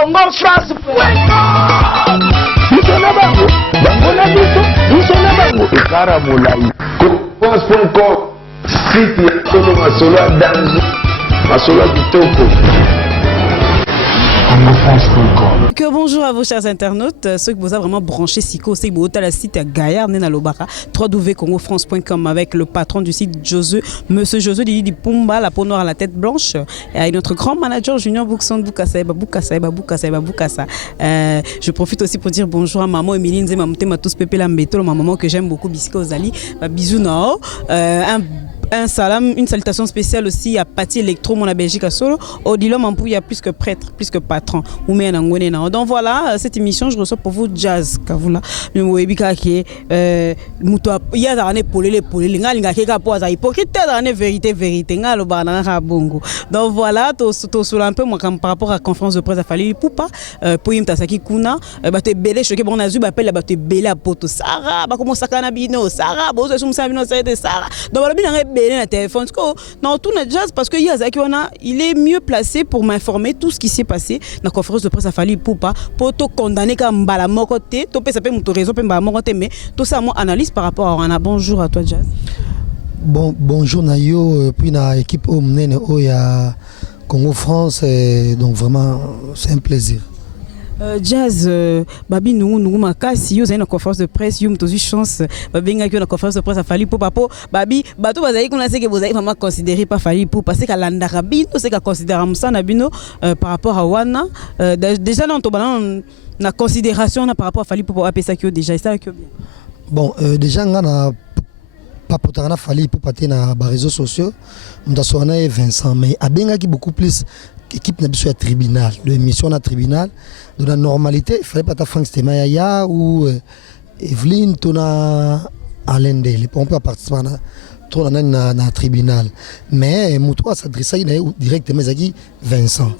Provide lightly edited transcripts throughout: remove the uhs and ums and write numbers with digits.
Congo France. Nisona bango, bango na biso, nisona bango. Ekara molai. France.com, site ya solo masolo ya danzo, masolo ya kitoko. Que bonjour à vous chers internautes, ceux que vous avez vraiment branché Siko, c'est que vous avez le site Gaillard Nena Lobaka, www.congofrance.com avec le patron du site Josué, Monsieur Josué Didi Pumba, la peau noire à la tête blanche, et notre grand manager Junior Boukson Boukassa. Je profite aussi pour dire bonjour à maman Emiline Zemamte Matous Pepe Lambeto, ma maman que j'aime beaucoup, Bisco Ozali, bisous Nao, un salam, une salutation spéciale aussi à Pati Electro, mon Belgique à Solo. Odilo Mampouya, plus que prêtre, plus que patron. Donc voilà, cette émission, je reçois pour vous Jazz. Kavula, le Webika qui est il y a des polélé, hypocrite, vérité, donc voilà, tout sur un peu moi par rapport à la conférence de presse à Fali Poupa, pour y Tasaki Kuna, te belé choqué bon azu, appelle la te belé à poto Sarah, comment ça canabino, Sarah, bon, c'est Sabino, c'est Sarah. Donc voilà, bien la téléphone. Non, tout le Jazz parce que Yazaki il est mieux placé pour m'informer tout ce qui s'est passé dans la conférence de presse à Fali Poupa pour te condamner comme Mbala Mokote, to pe ça peut mon réseau pe Mbala Mokote, mais tout ça mon analyse par rapport à Rana. Bonjour à toi Jazz. Bonjour Nayo, puis na équipe Omnene Oya Congo France, donc vraiment c'est un plaisir. Jazz, babi nous makasi yo na conférence de presse yo mtozi chance babi nga na conférence de presse a Fali Poupa po babi bato bazali kuna c'est que vous avez vraiment considéré pas Fali Poupa c'est kalanda rabino c'est ka considérer musana bino par rapport à wana déjà dans to balan na considération par rapport à Fali Poupa apé ça que déjà ça que bien. Bon déjà nga na papotana Fali Poupa te na ba réseaux sociaux mtasona et Vincent mais abenga qui beaucoup plus équipe n'a besoin de tribunal, de mission na tribunal. Dans la normalité, il fallait pas ta Franck Stemayaya ou Evelyne Tona Alende. On peut participer à na tribunal. Mais Moutoua s'adresse directement à Vincent.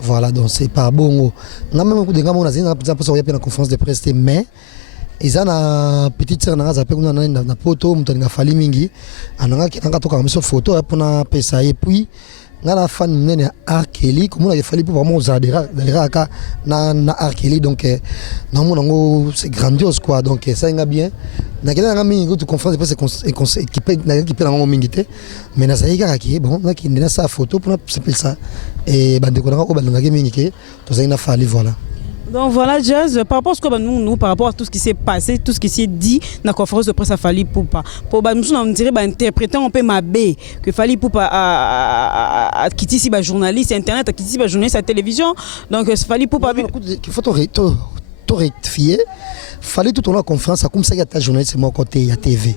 Voilà, donc c'est pas bon. On a même beaucoup de gens qui ont été en conférence de presse, mais ils ont une petite sœur qui a été en photo, qui a fallu mingi. On a une photo pour na pesa et puis na fan mnene Arkeli comme on a fallu pour vraiment zadera na Arkeli donc non c'est grandiose quoi donc ça ira bien na kena nga mingi ko conférence c'est qui peut na mingité mais na ça ira qui bon na qui na sa photo pour s'appelle ça et bande ko na ko bande nga mingi ke to ça ina fali voilà. Donc voilà Jazz, par rapport à ce que nous par rapport à tout ce qui s'est passé, tout ce qui s'est dit dans la conférence de presse à Fali Poupa. Pour nous on dirait interpréter un peu ma baie que Fali Poupa a quitté ici journaliste internet, a quitté ici journaliste à télévision. Donc Fali Poupa il faut tout rectifier. Fallait tout la conférence à comme ça il y a ta journaliste c'est mon côté il y a TV.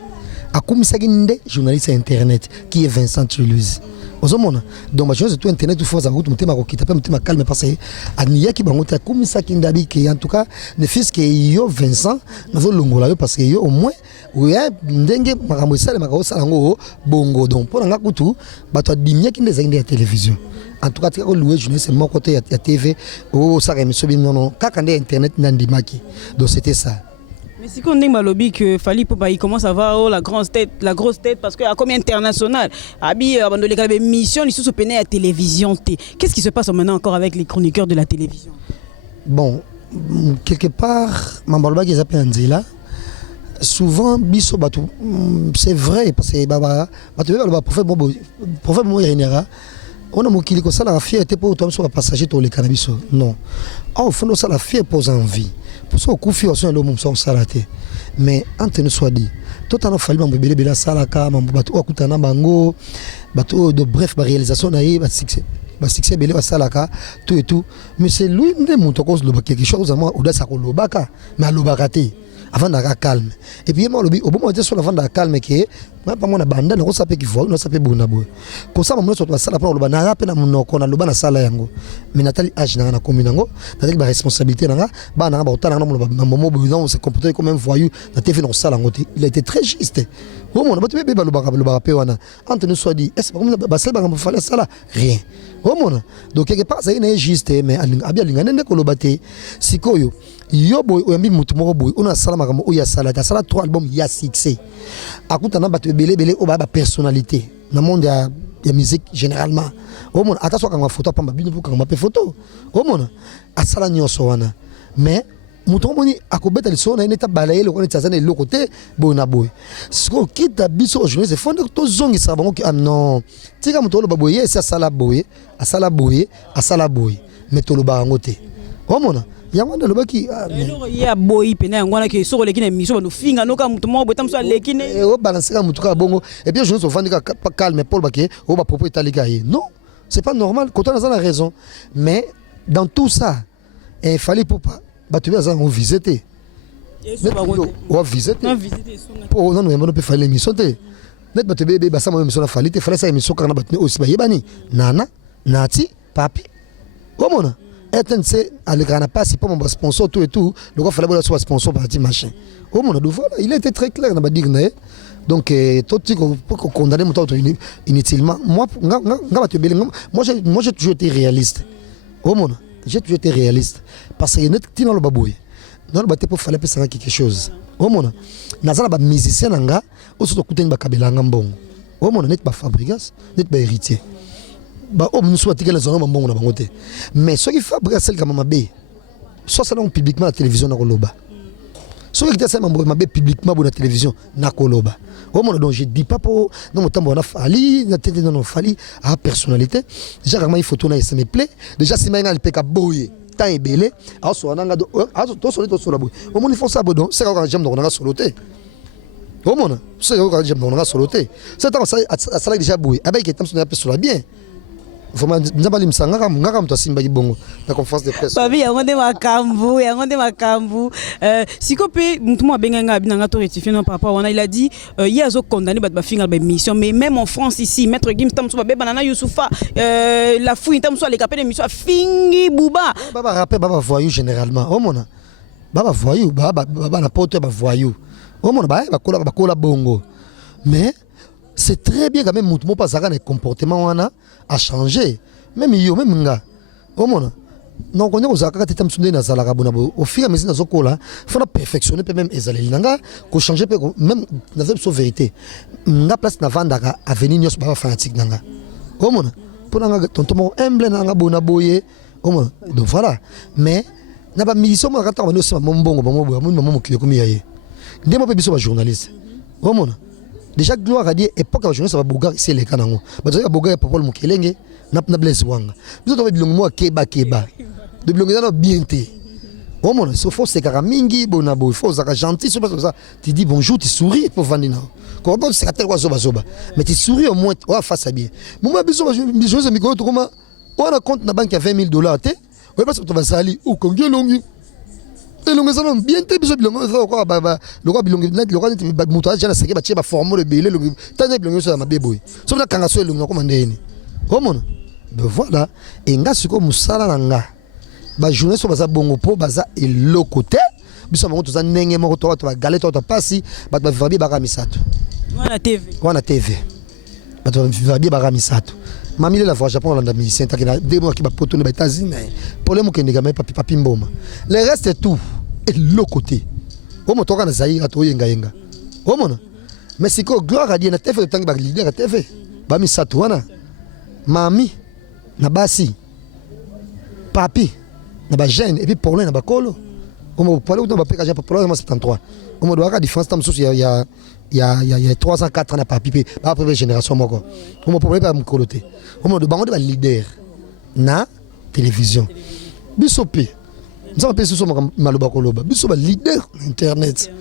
À comme ça il y a journaliste internet qui est Vincent Toulouse. Donc je tout internet tout faut avoir tout tema ko kita pe calme parce que ania ki bango ta comme ça qui ndabi que en tout cas ne fils que yo Vincent na zo longola parce que yo au moins oui ndenge makambo sala makao sala ngo bongo donc pour nga kutu bato dimia ki ndeza ya télévision en tout cas tu as loué journée c'est mon côté ya TV o ça émission non kaka ndé internet ndimaki donc c'était ça. Mais si on dit malobi que Fali Poupa il commence à avoir la grosse tête parce que à comme international abi abandonné les missions ils se peine à télévision qu'est-ce qui se passe maintenant encore avec les chroniqueurs de la télévision? Bon quelque part mambaloba qui s'appelle Anzela souvent biso batou c'est vrai parce que baba batou ba prophète mo yenera on a mokili ko sala fierté pour toi sur passager to le cannabis non au fond ça la fierté pour envie pour ça coup fier sur le monde sans salaté mais entre nous soit dit tout en fallu mambo belé salaka mambo bato akutana bango bato de bref ba réalisation na ba succès belé ba salaka tout et tout mais c'est lui ne monte cause le quelque chose à moi audace ko lobaka mais à lobakate avant d'être calme et puis moi au bon moment sur avant d'être calme que pas moi na banda na ko sape ki voix na sape bona boy ko ça moi sur la sala pour le bana rape na monoko na loba na sala yango mais natali age na komi nango natali ba responsabilité na ba na ba otana na momo boy on se comporter comme un voyou na TV na sala ngote il a été très juste au moment ba tu be ba loba pe wana entre nous soit dit est-ce que ba sala ba fallait sala rien au moment donc quelque part ça est juste mais abia lingane ne ko lobate sikoyo yo boy oyambi mutu moko boy on a sala makamo o ya sala ta sala 3 albums ya succès akuta na bato belé o ba personnalité na monde ya ya musique généralement omona ata soka nga photo pamba bino pour nga photo omona asala nyonso wana mais muto moni akobeta liso na neta balaye le koni tsazana le côté bona boy siko kita biso journée c'est fondé to zongi sa bango ah non tika muto lo baboye sa sala boye asala boye mais to lo ba ngote omona yango ndo lobaki ya boy pena yango wana ke soko lekine miso bano finga noka muto mo bota mso lekine o balancer ka muto ka bongo et bien journée so fandi ka calme Paul Baké o ba propos italika non c'est pas normal quand on a raison mais dans tout ça il fallait pour pas tu vas en visiter on visiter pour non non peut faire l'émission te net ba bébé ba ça moi émission la fallait te faire ça émission kana ba aussi ba yebani nana nati papi comment ETNC à pas si pas mon sponsor tout et tout le gars fallait soit sponsor parti machin oh mon voilà il était très clair na ba dire donc tout petit pour condamner mon temps inutilement moi j'ai toujours été réaliste oh mon j'ai toujours été réaliste parce que net tino le baboué non le baté pour fallait penser quelque chose oh mon nazala ba musicien nga aussi to kuteni ba kabela ngambongo oh mon net ba fabrigas net ba héritier bah oh nous soit ticket les zones bon na bangote mais ce qui fabrique celle comme mabé soit ça donc publiquement à la télévision na koloba ce qui était ça mabé publiquement pour la télévision na koloba au moment donc je dis pas pour non mon temps on a fali na tête non fali à personnalité déjà vraiment il faut tourner ça me plaît déjà c'est maintenant le peka boyer temps est belé à so nanga do to so la boy au moment il faut ça bon c'est quand j'aime donc on a soloté au moment c'est quand j'aime donc on a soloté c'est temps ça ça déjà boy avec qui temps on a sur la bien vraiment nzabali msanga ngaka mtu asimba kibongo na conférence de presse babi yango nde makambu sikope mtu mo benga binanga to rectifier non par rapport wana il a dit il a zo condamné ba finga ba mission mais même en France ici maître Gims tamso ba banana Youssoufa la fouille tamso les capé de mission fingi buba baba rappel baba voyou généralement au mona baba voyou baba na pote ba voyou au mona ba kola bongo mais c'est très bien quand même mutumo pas ça les comportements wana a changé même yo même nga au monde non on est aux akaka tetam sunde na zalaka bona au fur et à mesure na zokola faut perfectionner peut même ezaleli nanga ko changer peut même na zo vérité nga place na vandaka avenir nyos ba fanatique nanga au monde pour nanga tonton humble nanga bona boye au monde donc voilà mais na ba mission mo kata on aussi mbongo ba mo kile komi yaye ndemo pe biso ba journaliste au monde déjà gloire à dire époque la journée ça va bougar c'est les kanango ba ça bougar papa mo kelenge na blaise wanga biso to bilongo mo keba de bilongo na bien té au monde il faut c'est karamingi bona bo il faut ça gentil c'est pas ça tu dis bonjour tu souris pour vendre na quand on c'est tel quoi zoba mais tu souris au moins face à bien moi biso je me compte comment on a compte na banque à $20,000 té ouais parce que tu vas sali ou kongelongi elongo ça non bien te biso bilongo ça quoi le quoi bilongo net le quoi muto ajana seke ba tieba formule belé le tane bilongo ça ma beboy so na kanga so elongo comme ndeni homona ben voilà et nga siko musala nanga ba journée so baza bongo po baza eloko te biso bango to za ndenge moko to ba galette to pasi ba vabi ba kamisato wana TV ba to vabi ba kamisato mamile la voix Japon la musicien takina deux mois qui va potonner aux États-Unis problème que ndega mais papi mboma le reste est tout et le côté au moto kana zaïra to yenga au mona mais c'est quoi gloire à Dieu na TV tangi ba leader à TV ba misato wana mami na basi papi na ba jeune et puis problème na ba kolo au mo parler dans ba peka ja problème 73 au mo doit la différence tam sous il y a 304 ans na papi ba première génération moko au mo problème ba mkoloté au monde bango de leader na télévision bisope nous avons pensé sur maloba koloba biso ba leader internet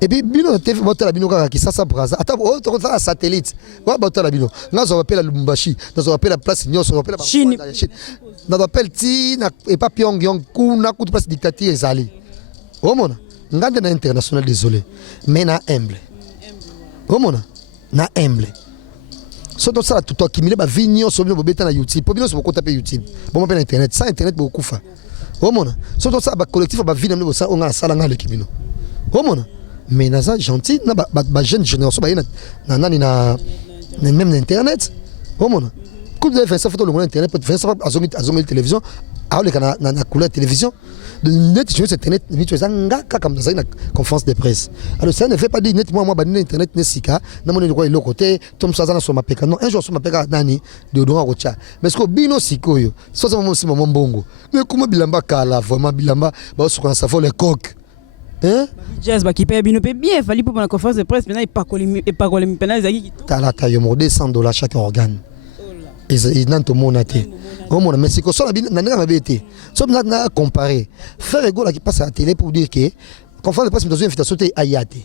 et puis bino TV botala bino kaka ki sasa braza ata o to ça satellite wa botala bino ngazo appelle Lubumbashi ngazo appelle place nyoso appelle Chine ngazo appelle ti na et pas Pyongyang kuna ku place dictature ezali o mona ngande na international désolé mais na humble o mona na humble surtout ça tout accumulé ba vignon sur bino bobeta na YouTube po bino so ko taper YouTube bon na internet sans internet beaucoup fa o mona surtout ça ba collectif ba vie na ça on a sala nga le kibino o mona mais na ça gentil na ba jeune génération ba na nani na même na internet o mona coup de faire ça photo le internet peut faire ça azongi télévision aoleka na couleur télévision net je sais internet ni tu zanga comme ça une conférence de presse alors ça ne fait pas dire net moi banine internet ne sika na moni ko le côté tom ça na so mapeka non un jour so mapeka nani de odonga kocha mais ce que bino sikoyo so ça mo si mo mbongo mais comment bilamba kala vraiment bilamba ba so quand ça faut les coques hein jazz ba qui paye bino pe bien fallait pour la conférence de presse maintenant il pas coller maintenant les qui tala taille mo $200 chaque organe et nan to monate au monde mais c'est que ça na nga mabete so na comparer faire ego là qui passe à la télé pour dire que conférence de presse dans une invitation te ayate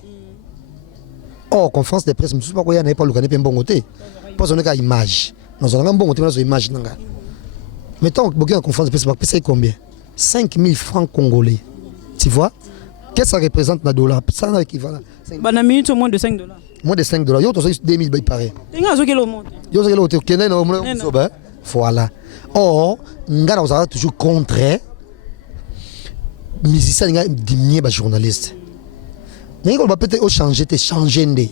conférence de presse je sais pas quoi y a pas le cané pe mbongo te parce on est ka image nous on a mbongo te na so image nanga mettons beaucoup en conférence de presse c'est combien 5000 francs congolais tu vois qu'est-ce que ça représente na dollar ça na équivalent na minute au moins de $5 moins de $5 yo to 2000 bay pareil tenga zo kilo monte yo zo kilo te kena na mo so ba voilà or ngana on toujours contre musicien nga diminuer ba journaliste ngi ko ba peut-être au changer ndé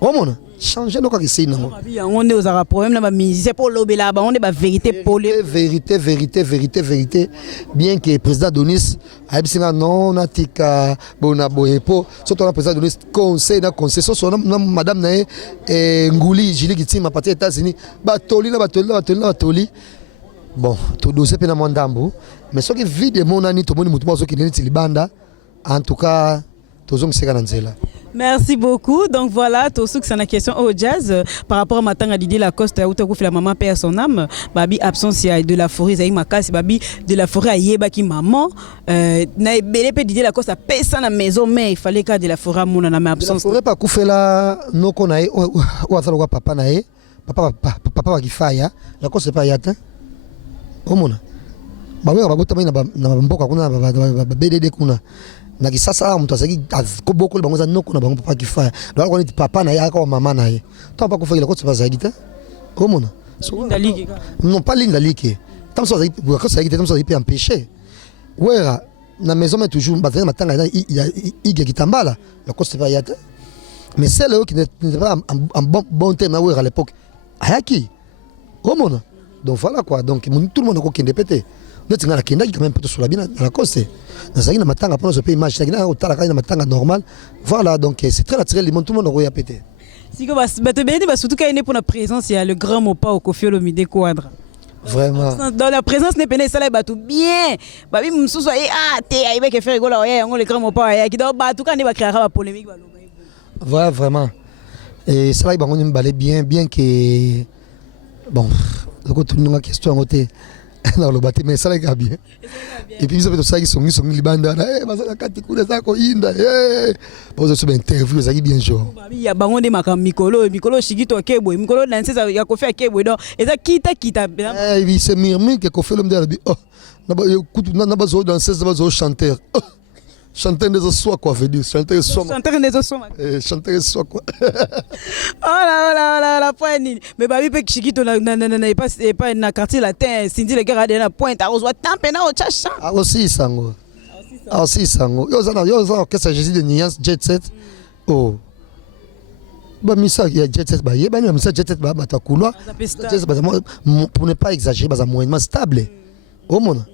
o mona changer no ka kisi nango on est aux arabes problème na ba musicien pour lobela ba on est ba vérité vérité bien que président Donis a dit non natika bona boyepo surtout le président Donis conseil so madame na nguli Julie Kitima parti États-Unis batoli bon tout dossier pena mandambo mais ce qui vide mon ani to moni mutu bazo ki neti libanda en tout cas tozong seka na nzela. Merci beaucoup. Donc voilà, tout ce que c'est une question au jazz par rapport à Matanga Didier Lacoste où tu as la maman perd son âme, babi absence de la forêt zaï makasi babi de la forêt ayeba ki maman na belé pe Didier Lacoste a payé ça na maison mais il fallait que de la forêt mon na ma absence. La forêt pas koufela noko na ou atalo papa na papa ki faya Lacoste pas yata. Omona. Ba we ba bota na mboka kuna ba BDD kuna. Na kisasa mtu asaki ko boko le bango za noko na bango papa ki fa do ko ni papa na ya ko mama na ye to pa ko fa ile ko tsa zaidi komona so non pas linda like tam so zaidi ko sa zaidi tam so zaidi empêcher wera na maison mais toujours batana matanga il kitambala la ko pas yata mais celle qui n'était pas en bon terme à l'époque ayaki komona donc voilà quoi donc tout le monde ko kende pété notre ngana kenda quand même peut sur la bien la cause na zaki na matanga pour ce pays image na otala kana matanga normal voilà donc c'est très naturel tout le monde roya pété si ko bato bene ba surtout quand pour la présence il y a le grand Mopa au Koffi Olomide Quadra vraiment dans la présence n'est pas ça bato bien babi msusu te aibe ke faire rigola ya ngo le grand Mopa ya ki do bato quand ba créer ba polémique ba voilà vraiment et ça ba ngoni balé bien que bon donc tout une question côté dans le bâtiment ça les gars bien et puis ils ont fait ça qui sont libanda masala kati kule ça ko inda pose sur interview ça qui bien jour il y a bango de makam mikolo shigito kebo mikolo danser ça ya Koffi kebo donc et ça kita il se murmure que Koffi l'homme de oh na ba zo danser ça ba zo chanteur chanter des soins quoi veut dire chanter soins chanter soins quoi oh là la pointe mais babi pe chikito na pas na quartier latin Cindy le gars na pointe à ozo tampe na o chacha aussi sango yo za que ça Jésus de nuance jet set oh ba misa ya jet set ba yeba ni misa jet set ba ta couloir pour ne pas exagérer ba moyennement stable au monde.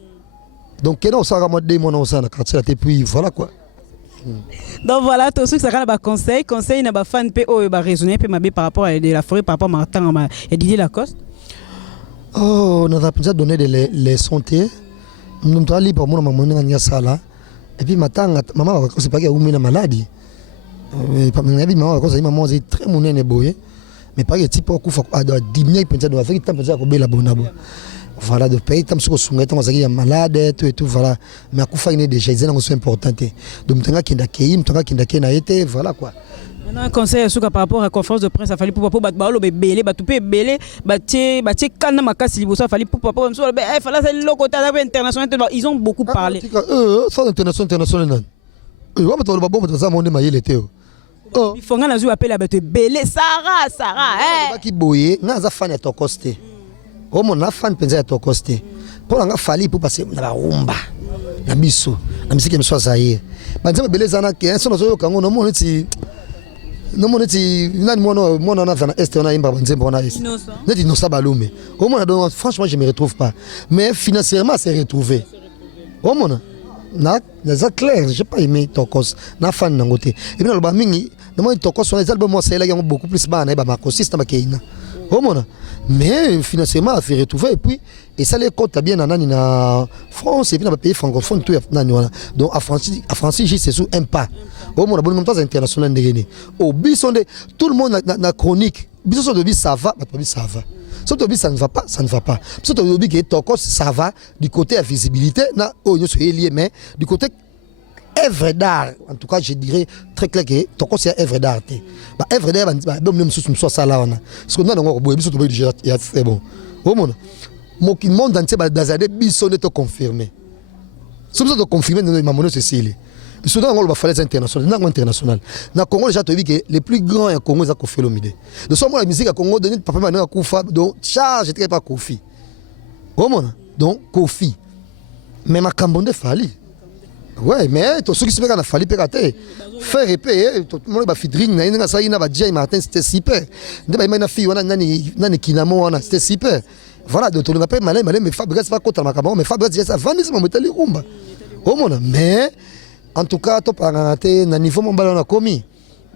Donc, on s'en remonte des mots dans le quartier, et puis voilà quoi. Donc voilà, tout ce que ça a conseil n'a pas fan PO ba raisonner par rapport à de la forêt par rapport à Martin et Didier Lacoste. Oh, on a déjà donné des leçons té. Nous sommes allés pour moi maman na sala. Et puis maman c'est pas qu'il y a une maladie. Pas maman c'est très mon nene boy. Mais pas que type ko fa diminuer pensa do faire temps pensa ko bela bonabo. Voilà de pays tam soko sunga tam zaki ya malade et tout voilà mais akufa ine déjà ils sont importants donc mtanga kinda kei mtanga kinda kena été voilà quoi maintenant un conseil sur par rapport à la conférence de presse il fallait pour papa ba lo belé ba tupé belé ba tie kana makasi liboso il fallait pour papa même so il fallait c'est lokota international ils ont beaucoup parlé ça international wa bato ba bomba za monde mayele teo il faut nga nazu appel ba te belé Sarah ba ki boye nga za fan ya tokoste o mona fan penza ya tokoste pour nga fali pour passer na rumba na biso na musique mso zaire banza beleza na ke so nazo kango no mona ti Non mon neti nani moi on a dans est on a imba nzembo on a est. Neti no sabalume. Au moins donc franchement je me retrouve pas. Mais financièrement c'est retrouvé. Au moins na ça clair, j'ai pas aimé Tokos na fan nangote. Et puis le ba mingi, na moi Tokos on les albums moi c'est là beaucoup plus bas na ba ma consiste ma keina. Au moins mais financièrement fait retrouver et ça les compte bien nani na France et puis na pays francophone tout nani wana. Donc à France c'est sous un pas. Au moins bon temps international ndegene. Au bisonde tout le monde na chronique. Biso de bis ça va, pas ça va. Surtout ça ne va pas, ça ne va pas. Surtout que Tokos ça va du côté de la visibilité, na oh nous lié mais du côté œuvre d'art. En tout cas, je dirais très clair que Tokos c'est œuvre d'art. Bah œuvre d'art, bah même si nous ça là on a. Parce que nous on a biso to déjà c'est bon. Au monde, mon monde entier bah dazade biso ne te confirmer. Surtout de confirmer dans ma monnaie Cécile. Soudan on va faire les internationales. Na Congo déjà tu dis que les plus grands en Congo ça Kofi Olomide. De son la musique à Congo donné papa maintenant Koufa donc charge était pas Kofi. Comment donc Kofi. Mais ma Cambonde fali. Ouais mais tout ce qui se fait quand fali pératé. Faire épée tout le monde va featuring na ça ina ba Jay Martin c'était super. De ba na fille on a nani kinamo on a c'était super. Voilà donc on appelle malin mais Fabrice pas contre ma Cambonde mais Fabrice ça vendre ça me tali rumba. Comment mais en tout cas, tu as un niveau mondial on a commis.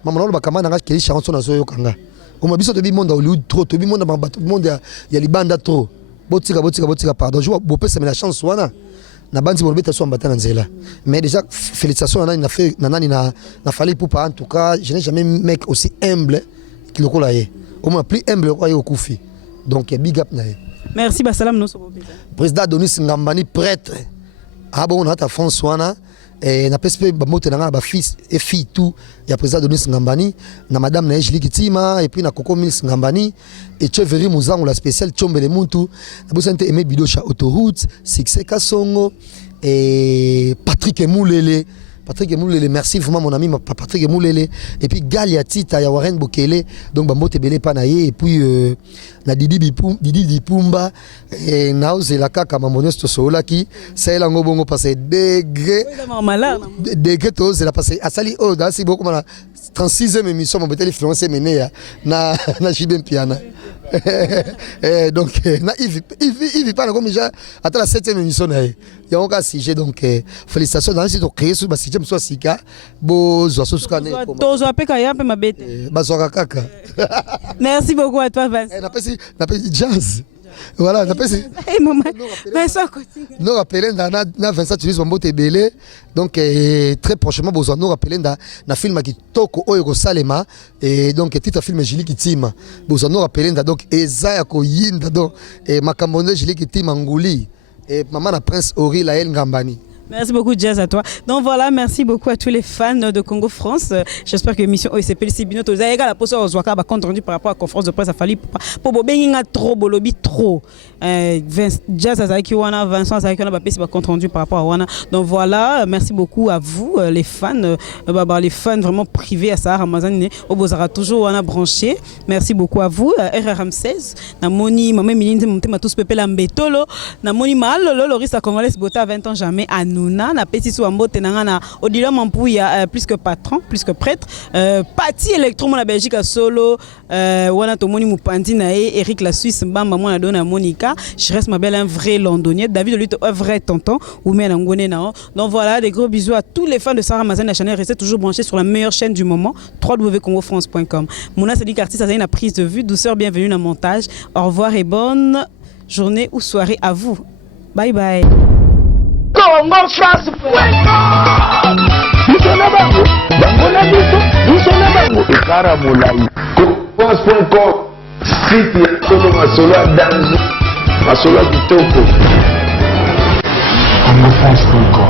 Maman on va comment n'anga quelle chanson na zoyo kanga. On m'a dit que monde Hollywood trop, tout le monde monde il y a les bandes trop. Botika pardon. Je vois beaucoup ça mais la chance wana. Na bandi bon beta so mbata na nzela. Mais déjà félicitations na fait na fallait pour pas en tout cas, je n'ai jamais mec aussi humble qui le colaye. Au moins plus humble quoi au Koufi. Donc big up na. Merci Basalam no so. Président Donis Ngambani prêtre. Ah bon on a ta François wana. Et na PSP ba moto na ba fils et fille tout il y a président Donis Ngambani na madame na Ejli Kitima et puis na Coco Milis Ngambani et Cheveri Muzango la spéciale Chombele Muntu na bosante Aimé Bidocha autoroute Succès Kasongo et Patrick Moulele merci vraiment mon ami Patrick Moulele et puis Galia Tita ya Warren Bokele donc ba moto belé panaye et puis na Didi Dipumba et na ozela kaka mamonesto solaki ça la ngobongo passer degré to c'est la passer asali oh dans si beaucoup na 36e émission mon betel influencer mené na Jibem Piana donc na il pas comme déjà attends la 7e émission na il y a encore sujet donc félicitations dans site créer sur basi j'aime soit sika bo zo so sukane tozo apeka ya pe mabete bazoka kaka. Merci beaucoup à toi Vincent. Na pesi jazz. Voilà, na pesi. Eh maman. Vincent continue. Nous rappelons na Vincent tu dis mbote belé donc très prochainement besoin nous rappeler na film qui toko oyo salema et donc titre film Jili Kitima besoin nous rappeler donc Ezaya ko yinda donc et makamone Jili Kitima nguli et maman na Prince Ori la El Ngambani. Merci beaucoup Jazz à toi. Donc voilà, merci beaucoup à tous les fans de Congo France. J'espère que l'émission OSP Sibino to zaïga la pose aux waka ba compte rendu par rapport à la conférence de presse à Fali pour bobenga trop bolobi trop. Jazz Azaki wana Vincent Azaki wana ba pesi ba compte rendu par rapport à wana. Donc voilà, merci beaucoup à vous les fans les fans vraiment privés à Sahara Ramazani au Bozara toujours wana branché. Merci beaucoup à vous RRM 16. Na moni maman Milinde motema tous pepe la mbetolo. Na moni mal Lorisa congolaise bota 20 ans jamais à na petit sou ambote na Odila Mampouya plus que patron plus que prêtre parti électro mon la Belgique à solo wana to moni mupandi na Eric la Suisse mbamba mona dona Monica je reste ma belle un vrai londonien David lui un vrai tonton ou mais ngone na donc voilà des gros bisous à tous les fans de Sarah Mazen la chaîne restez toujours branchés sur la meilleure chaîne du moment www.congofrance.com. Mona c'est dit qu'artiste a une prise de vue douceur bienvenue dans le montage au revoir et bonne journée ou soirée à vous bye bye. Congo France ekara molai France.com site ya solo masolo ya danzo masolo ya kitoko Congo France.com